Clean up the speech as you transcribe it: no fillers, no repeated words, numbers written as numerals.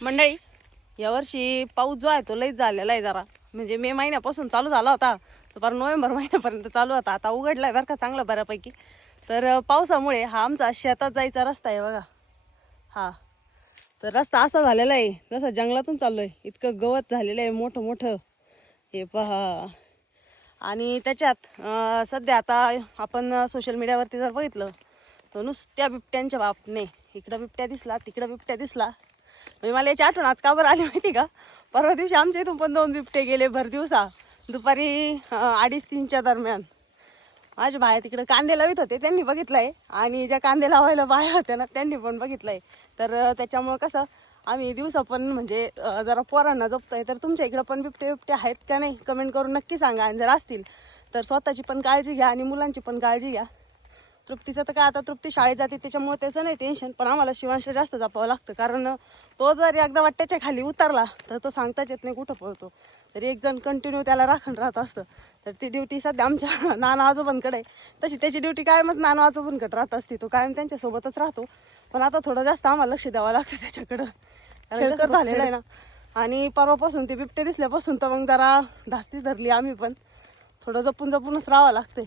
मंडळी, यावर्षी पाऊस जो आहे तो लईच झालेला आहे जरा. म्हणजे मे महिन्यापासून चालू झाला होता तर पर नोव्हेंबर महिन्यापर्यंत चालू होता. आता उघडलाय बरं का चांगला बऱ्यापैकी. तर पावसामुळे हा आमचा शेतात जायचा रस्ता आहे बघा. हा तर रस्ता असा झालेला आहे जसं जंगलातून चाललोय. इतकं गवत झालेलं आहे मोठं मोठं, हे पहा. आणि त्याच्यात सध्या आता आपण सोशल मीडियावरती जर बघितलं तर नुसत्या बिबट्यांच्या बापने. इकडं बिबट्या दिसला, तिकडं बिबट्या दिसला. म्हणजे मला याची आठवण आज का बरं आली माहिती का? परवा दिवशी आमच्या इथून पण 2 बिबटे गेले भर दिवसा, दुपारी 2:30-3च्या दरम्यान. माझ्या बाया तिकडे कांदे लावित होते, त्यांनी बघितलंय. आणि ज्या कांदे लावायला बाया होत्या ना त्यांनी पण बघितलंय. तर त्याच्यामुळं कसं आम्ही दिवसा पण म्हणजे जरा पोरांना जपतोय. तर तुमच्या इकडं पण बिबटे आहेत का नाही कमेंट करून नक्की सांगा. आणि जर असतील तर स्वतःची पण काळजी घ्या आणि मुलांची पण काळजी घ्या. तृप्तीचं तर काय, आता तृप्ती शाळेत जाते त्याच्यामुळे त्याचं नाही टेन्शन. पण आम्हाला शिवांश जास्त जपावं लागतं, कारण तो जर एकदा वाट्याच्या खाली उतरला तर तो सांगताच येत नाही कुठं पळतो. तरी एक जण कंटिन्यू त्याला राखण राहत असतं. तर ती ड्युटी सध्या आमच्या नाना आजोबांकडे आहे. तशी त्याची ड्युटी कायमच नाना आजोबांकडे राहत असते, तो कायम त्यांच्यासोबतच राहतो. पण आता थोडं जास्त आम्हाला लक्ष द्यावं लागतं त्याच्याकडं, कारण कसं झालेलं आहे ना. आणि परवापासून ते बिबटे दिसल्यापासून तर मग जरा धास्ती धरली आम्ही पण. थोडं जपून जपूनच राहावं लागतंय.